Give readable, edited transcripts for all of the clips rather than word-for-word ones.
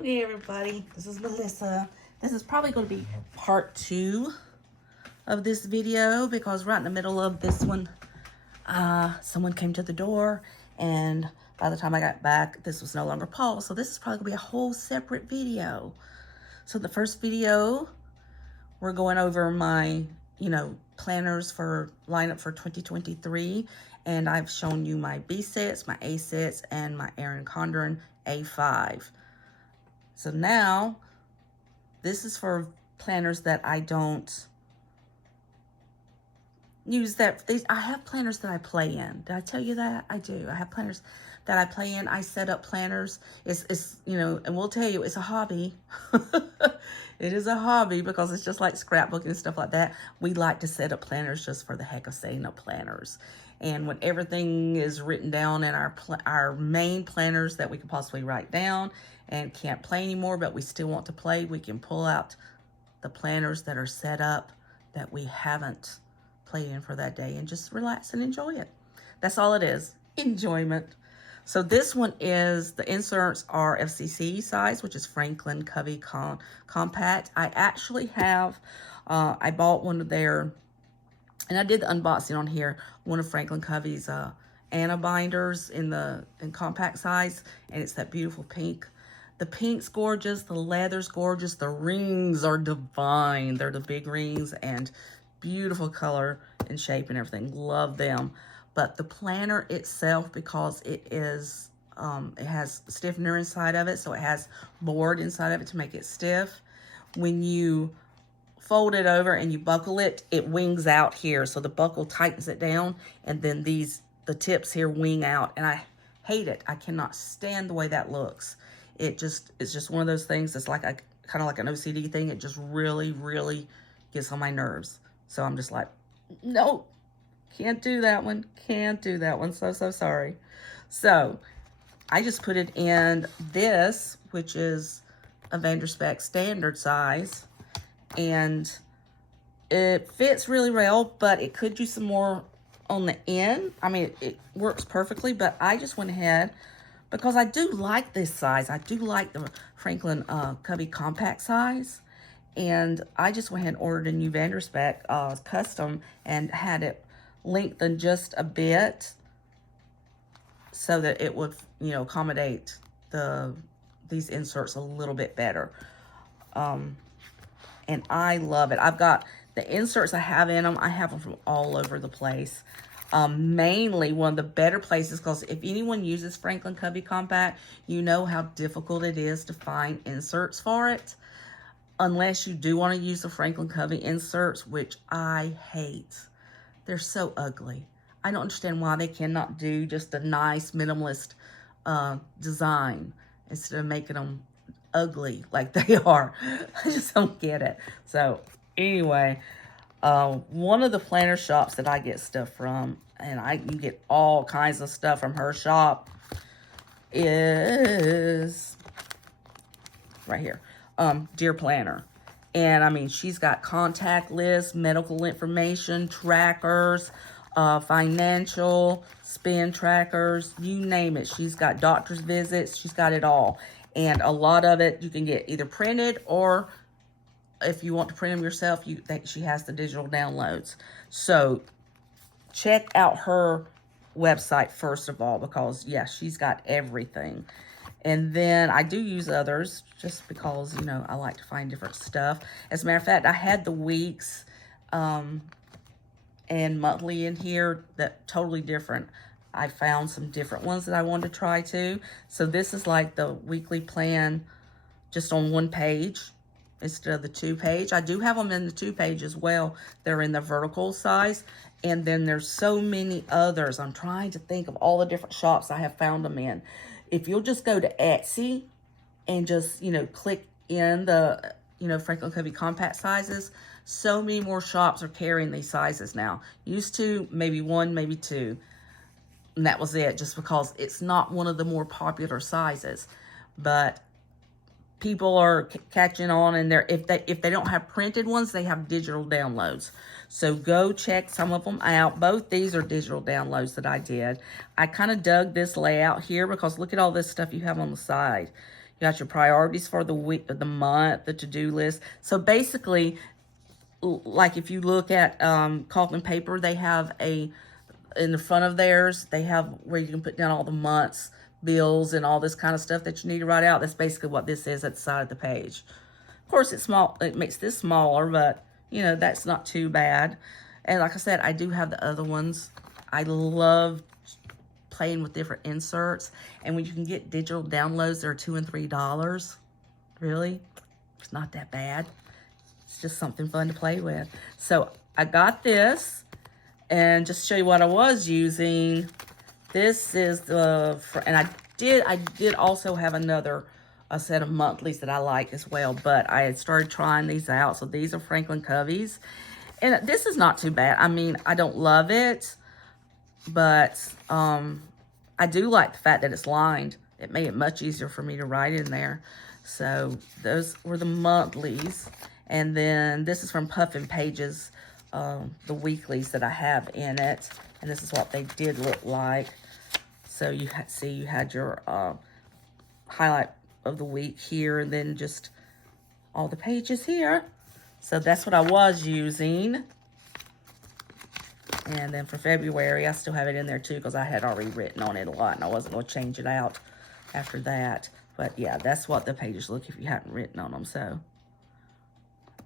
Okay, everybody, this is Melissa. This is probably going to be part 2 of this video because right in the middle of this one, someone came to the door, and by the time I got back, this was no longer Paul. So this is probably going to be a whole separate video. So the first video, we're going over my, planners for lineup for 2023. And I've shown you my B sets, my A sets, and my Erin Condren A5. So now, this is for planners that I don't use. I have planners that I play in. Did I tell you that? I do. I have planners that I play in. I set up planners. It's and we'll tell you, it's a hobby. It is a hobby because it's just like scrapbooking and stuff like that. We like to set up planners just for the heck of setting up planners. And when everything is written down in our main planners that we can possibly write down and can't play anymore, but we still want to play, we can pull out the planners that are set up that we haven't played in for that day and just relax and enjoy it. That's all it is, enjoyment. So this one is, the inserts are FCC size, which is Franklin Covey Compact. I actually have, I bought one of their, and I did the unboxing on here, one of Franklin Covey's Anna binders in compact size, and it's that beautiful pink. The pink's gorgeous, the leather's gorgeous, the rings are divine. They're the big rings and beautiful color and shape and everything. Love them. But the planner itself, because it is, it has stiffener inside of it, so it has board inside of it to make it stiff. When you fold it over and you buckle it, it wings out here. So the buckle tightens it down, and then the tips here wing out. And I hate it. I cannot stand the way that looks. It's just one of those things that's like kind of like an OCD thing. It just really, really gets on my nerves. So I'm just like, no, can't do that one. Can't do that one. So sorry. So I just put it in this, which is a Vanderspek standard size. And it fits really well, but it could use some more on the end. I mean, it works perfectly, but I just went ahead because I do like this size. I do like the Franklin Covey compact size. And I just went ahead and ordered a new Vanderspek custom and had it lengthened just a bit so that it would, accommodate these inserts a little bit better. And I love it. I've got the inserts I have in them. I have them from all over the place. Mainly one of the better places, because if anyone uses Franklin Covey Compact, you know how difficult it is to find inserts for it. Unless you do want to use the Franklin Covey inserts, which I hate. They're so ugly. I don't understand why they cannot do just a nice minimalist design instead of making them ugly like they are. I just don't get it. So anyway, one of the planner shops that I get stuff from, and you get all kinds of stuff from her shop, is right here, Dear Planner. And I mean, she's got contact lists, medical information, trackers, financial, spend trackers, you name it. She's got doctor's visits. She's got it all. And a lot of it you can get either printed, or if you want to print them yourself, she has the digital downloads. So check out her website first of all, because yeah, she's got everything. And then I do use others just because, I like to find different stuff. As a matter of fact, I had the weeks and monthly in here that totally different. I found some different ones that I wanted to try too. So this is like the weekly plan just on one page instead of the 2-page. I do have them in the 2-page as well. They're in the vertical size. And then there's so many others. I'm trying to think of all the different shops I have found them in. If you'll just go to Etsy and just, click in the, Franklin Covey compact sizes, so many more shops are carrying these sizes now. Used to maybe 1, maybe 2. And that was it, just because it's not one of the more popular sizes. But people are catching on, and if they don't have printed ones, they have digital downloads. So go check some of them out. Both these are digital downloads that I did. I kind of dug this layout here because look at all this stuff you have on the side. You got your priorities for the week, the month, the to-do list. So basically, like if you look at Kaufman Paper, they have in the front of theirs, they have where you can put down all the months, bills, and all this kind of stuff that you need to write out. That's basically what this is at the side of the page. Of course, it's small. It makes this smaller, but, you know, that's not too bad. And like I said, I do have the other ones. I love playing with different inserts. And when you can get digital downloads, they're $2 and $3. Really? It's not that bad. It's just something fun to play with. So I got this. And just to show you what I was using, this is and I did also have a set of monthlies that I like as well, but I had started trying these out. So these are Franklin Covey's, and this is not too bad. I mean, I don't love it, but I do like the fact that it's lined. It made it much easier for me to write in there. So those were the monthlies, and then this is from Puffin Pages, the weeklies that I have in it, and this is what they did look like. So you see you had your highlight of the week here, and then just all the pages here. So that's what I was using. And then for February, I still have it in there too, because I had already written on it a lot, and I wasn't going to change it out after that. But yeah, that's what the pages look if you hadn't written on them. So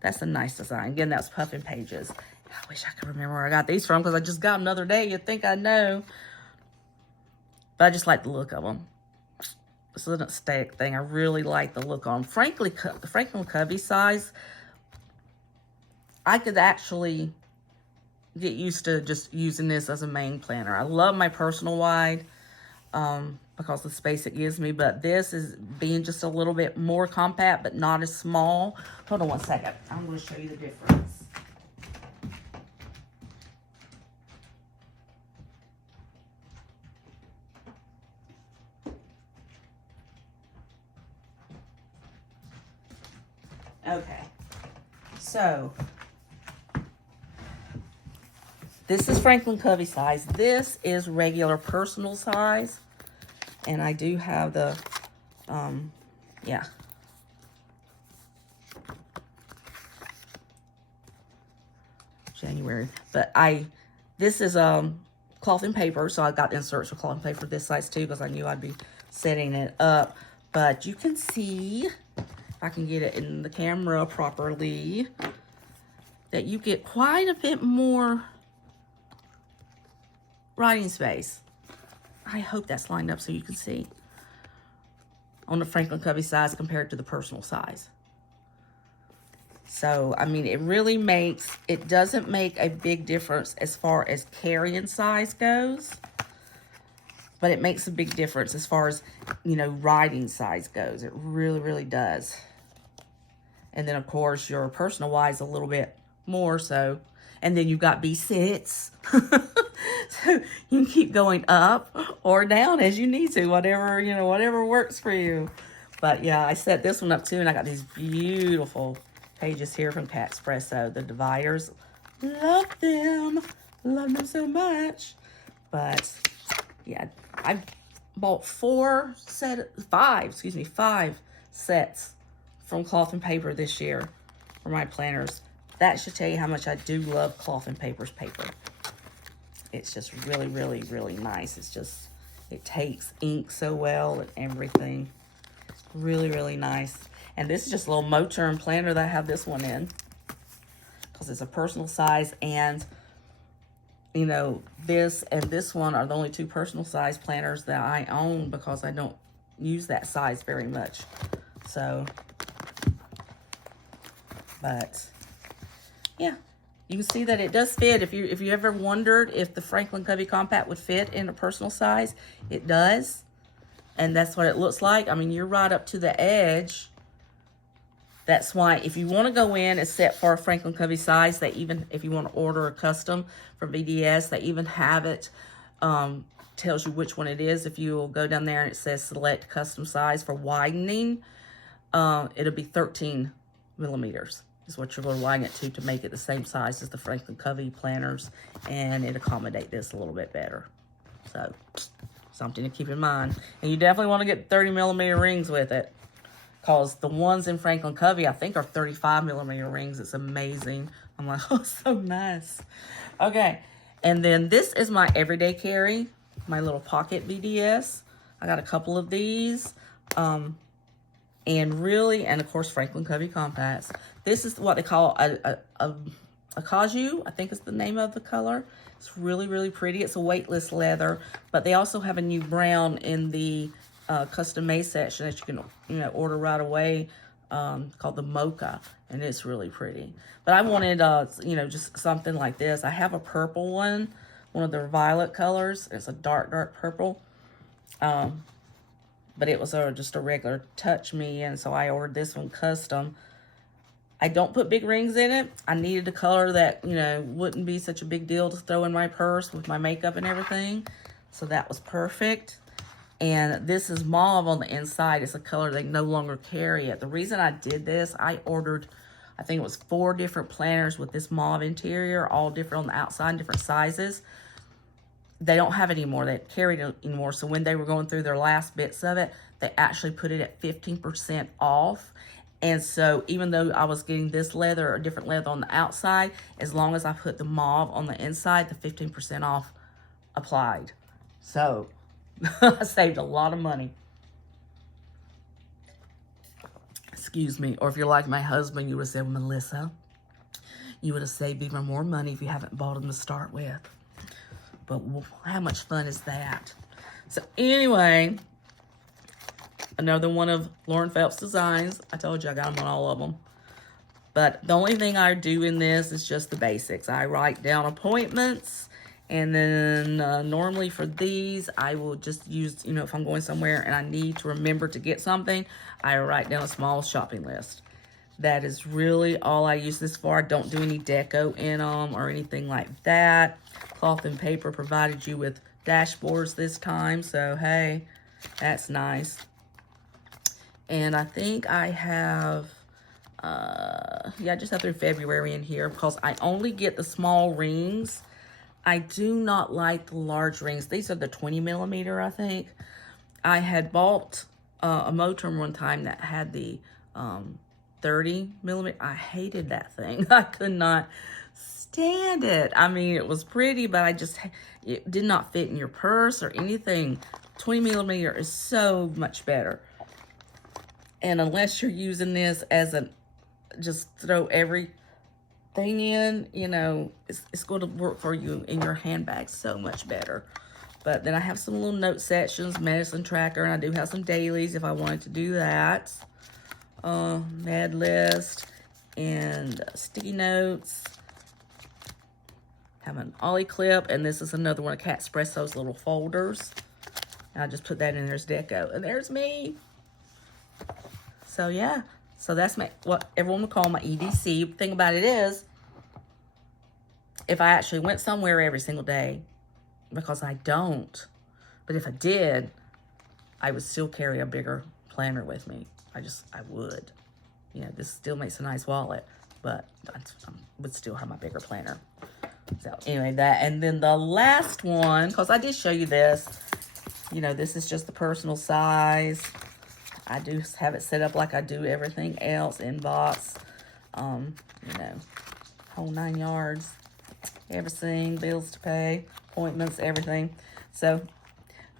that's a nice design. Again, that's Puffin Pages. I wish I could remember where I got these from, because I just got them another day. You'd think I know. But I just like the look of them. This is an aesthetic thing. I really like the look on. Frankly, the Franklin Covey size, I could actually get used to just using this as a main planner. I love my personal wide because of the space it gives me. But this is being just a little bit more compact, but not as small. Hold on one second. I'm going to show you the difference. Okay, so this is Franklin Covey size. This is regular personal size, and I do have the, yeah. January, but this is cloth and paper, so I got the inserts for cloth and paper this size too, because I knew I'd be setting it up. But you can see, I can get it in the camera properly, that you get quite a bit more writing space. I hope that's lined up so you can see on the Franklin Covey size compared to the personal size. So, I mean, it doesn't make a big difference as far as carrying size goes, but it makes a big difference as far as, you know, writing size goes. It really, really does. And then, of course, your personal wise a little bit more so. And then you've got B6. So you can keep going up or down as you need to, whatever works for you. But yeah, I set this one up too, and I got these beautiful pages here from Cat Espresso. The dividers, love them so much. But yeah, I bought 5 sets from Cloth and Paper this year for my planners. That should tell you how much I do love Cloth and Paper's paper. It's just really, really, really nice. It takes ink so well and everything. Really, really nice. And this is just a little Moterm planner that I have this one in, because it's a personal size, and you know, this and this one are the only 2 personal size planners that I own, because I don't use that size very much. So, but yeah, you can see that it does fit. If you ever wondered if the Franklin Covey Compact would fit in a personal size, it does. And that's what it looks like. I mean, you're right up to the edge. That's why if you want to go in and set for a Franklin Covey size, if you want to order a custom from VDS, they even have it, tells you which one it is. If you will go down there and it says select custom size for widening, it'll be 13 millimeters. Is what you're going to widen it to make it the same size as the Franklin Covey planners, and it accommodate this a little bit better. So, something to keep in mind. And you definitely want to get 30 millimeter rings with it. because the ones in Franklin Covey, I think, are 35 millimeter rings. It's amazing. I'm like, oh, so nice. Okay, and then this is my everyday carry, my little pocket VDS. I got a couple of these, and of course, Franklin Covey compacts. This is what they call a caju, I think is the name of the color. It's really, really pretty. It's a weightless leather, but they also have a new brown in the custom made section that you can order right away, called the mocha, and it's really pretty. But I wanted just something like this. I have a purple one of their violet colors. It's a dark purple, but it was just a regular Touch Me, and so I ordered this one custom. I don't put big rings in it. I needed a color that wouldn't be such a big deal to throw in my purse with my makeup and everything, so that was perfect. And this is mauve on the inside. It's a color they no longer carry it. The reason I did this, I ordered, I think it was 4 different planners with this mauve interior, all different on the outside, different sizes. They don't have it anymore. They don't carry it anymore. So when they were going through their last bits of it, they actually put it at 15% off. And so even though I was getting this leather or different leather on the outside, as long as I put the mauve on the inside, the 15% off applied. So I saved a lot of money. Excuse me. Or if you're like my husband, you would have said, Melissa, you would have saved even more money if you haven't bought them to start with. But how much fun is that? So anyway, another one of Lauren Phelps designs. I told you I got them on all of them. But the only thing I do in this is just the basics. I write down appointments. And then normally for these, I will just use, if I'm going somewhere and I need to remember to get something, I write down a small shopping list. That is really all I use this for. I don't do any deco in them or anything like that. Cloth and Paper provided you with dashboards this time. So, hey, that's nice. And I think I have, I just have through February in here because I only get the small rings. I do not like the large rings. These are the 20 millimeter, I think. I had bought a Moterm one time that had the 30 millimeter. I hated that thing. I could not stand it. I mean, it was pretty, but it did not fit in your purse or anything. 20 millimeter is so much better. And unless you're using this as just throw everything in, it's going to work for you in your handbag so much better. But then I have some little note sections, medicine tracker, and I do have some dailies if I wanted to do that. Med list and sticky notes. Have an ollie clip, and this is another one of Cat Espresso's little folders. And I just put that in there as deco. And there's me. So yeah, so that's what everyone would call my EDC. The thing about it is, if I actually went somewhere every single day, because I don't, but if I did, I would still carry a bigger planner with me. I would. This still makes a nice wallet, but I would still have my bigger planner. So anyway, that, and then the last one, because I did show you this, this is just the personal size. I do have it set up like I do everything else, inbox, whole 9 yards, everything, bills to pay, appointments, everything. So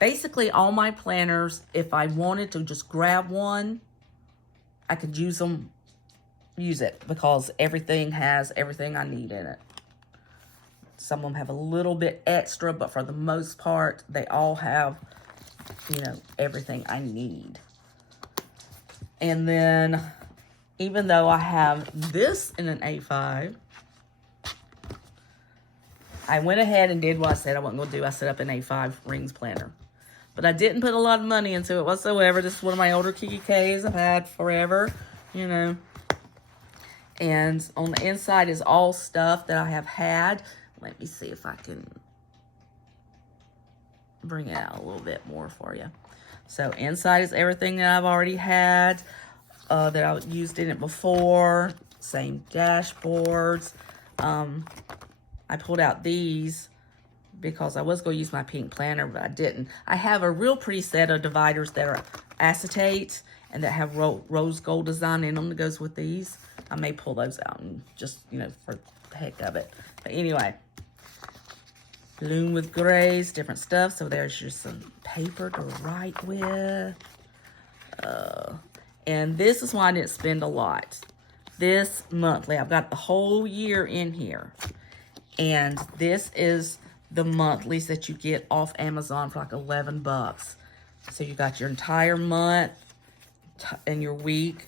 basically all my planners, if I wanted to just grab one, I could use it because everything has everything I need in it. Some of them have a little bit extra, but for the most part, they all have, everything I need. And then, even though I have this in an A5, I went ahead and did what I said I wasn't going to do. I set up an A5 rings planner. But I didn't put a lot of money into it whatsoever. This is one of my older Kiki K's I've had forever, And on the inside is all stuff that I have had. Let me see if I can bring it out a little bit more for you. So inside is everything that I've already had, that I used in it before. Same dashboards. I pulled out these because I was going to use my pink planner, but I didn't. I have a real pretty set of dividers that are acetate, and that have rose gold design in them that goes with these. I may pull those out and just, you know, for the heck of it. But anyway, Bloom with Grays, different stuff. So there's just some paper to write with. And this is why I didn't spend a lot. This monthly, I've got the whole year in here. And this is the monthlies that you get off Amazon for like 11 bucks. So you got your entire month and your week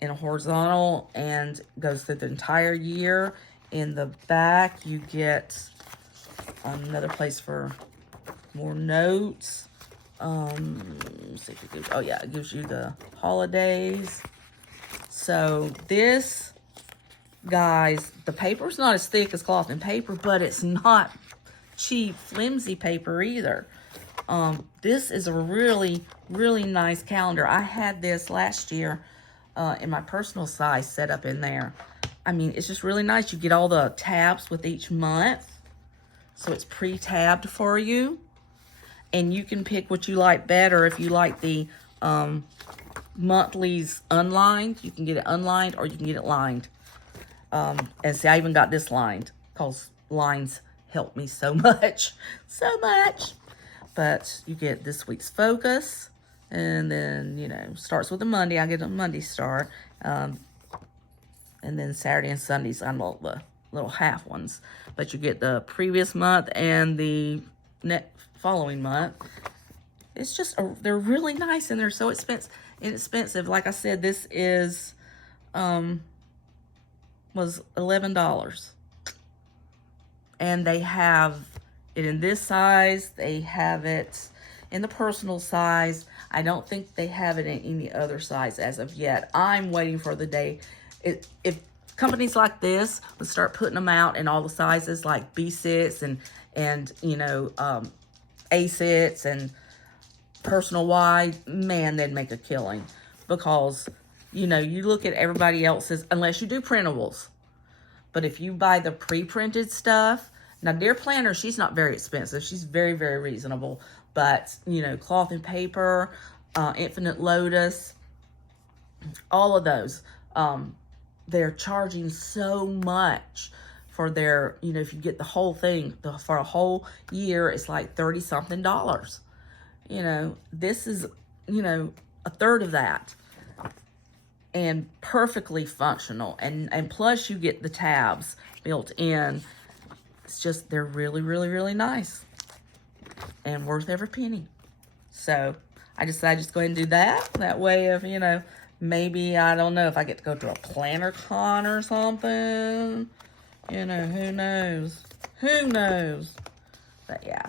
in a horizontal and goes through the entire year. In the back, you get another place for more notes. Let's see if it gives, oh yeah, it gives you the holidays. So this, guys, the paper's not as thick as cloth and paper, but it's not cheap, flimsy paper either. This is a really, really nice calendar. I had this last year in my personal size set up in there. I mean, it's just really nice. You get all the tabs with each month. So it's pre-tabbed for you. And you can pick what you like better. If you like the monthlies unlined, you can get it unlined or you can get it lined. And see, I even got this lined because lines help me so much. So much. But you get this week's focus. And then, you know, starts with a Monday. I get a Monday start. And then Saturday and Sundays, I'm all the little half ones. But you get the previous month and the following month. It's just, they're really nice and they're so inexpensive. Like I said, this is, was $11. And they have it in this size. They have it in the personal size. I don't think they have it in any other size as of yet. I'm waiting for the day. If companies like this would start putting them out in all the sizes, like B-sits and you know, A-sits and personal wide, man, they'd make a killing. Because, you know, you look at everybody else's, unless you do printables. But if you buy the pre-printed stuff, now Dear Planner, she's not very expensive. She's very, very reasonable. But, you know, Cloth and Paper, Infinite Lotus, all of those, they're charging so much for their, you know, if you get the whole thing for a whole year, it's like $30-something. You know, this is, you know, a third of that. And perfectly functional. And plus you get the tabs built in. It's just, they're really, really, really nice. And worth every penny. So I decided just go ahead and do that. That way if, you know, maybe, I don't know, if I get to go to a planner con or something. You know, who knows? Who knows? But yeah.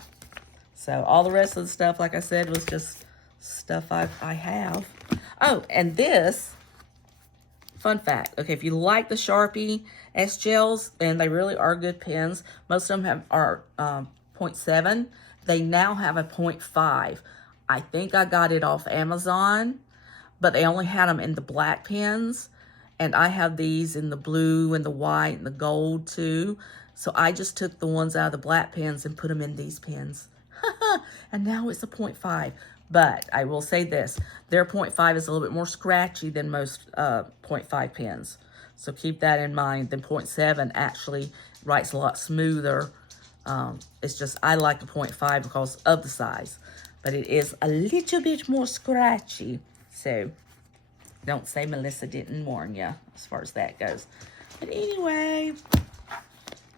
So all the rest of the stuff, like I said, was just stuff I have. Oh, and this, fun fact. Okay, if you like the Sharpie S-Gels, and they really are good pens. Most of them are 0.7. They now have a 0.5. I think I got it off Amazon, but they only had them in the black pens. And I have these in the blue and the white and the gold too. So I just took the ones out of the black pens and put them in these pens. And now it's a 0.5. But I will say this, their 0.5 is a little bit more scratchy than most 0.5 pens. So keep that in mind. The 0.7 actually writes a lot smoother. It's just, I like the 0.5 because of the size. But it is a little bit more scratchy. So don't say Melissa didn't warn you as far as that goes. But anyway,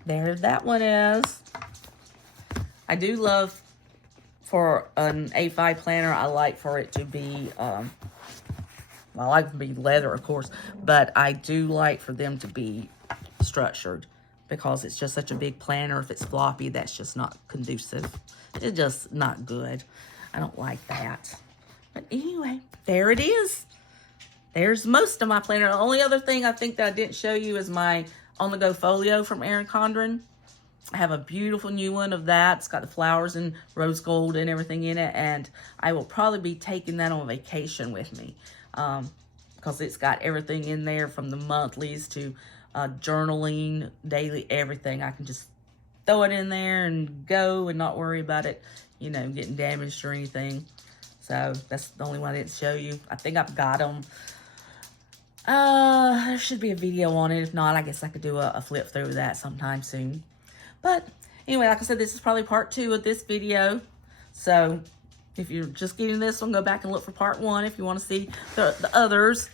there that one is. I do love, for an A5 planner, I like for it to be, I like it to be leather, of course, but I do like for them to be structured because it's just such a big planner. If it's floppy, that's just not conducive. It's just not good. I don't like that. But anyway, there it is. There's most of my planner. The only other thing I think that I didn't show you is my on-the-go folio from Erin Condren. I have a beautiful new one of that. It's got the flowers and rose gold and everything in it. And I will probably be taking that on vacation with me. Because it's got everything in there from the monthlies to journaling, daily, everything. I can just throw it in there and go and not worry about it, you know, getting damaged or anything. So that's the only one I didn't show you. I think I've got them. There should be a video on it. If not, I guess I could do a flip through of that sometime soon. But anyway, like I said, this is probably part 2 of this video. So if you're just getting this one, go back and look for part 1 if you want to see the others.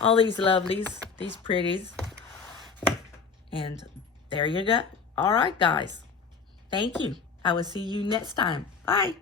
All these lovelies, these pretties. And there you go. All right, guys. Thank you. I will see you next time. Bye.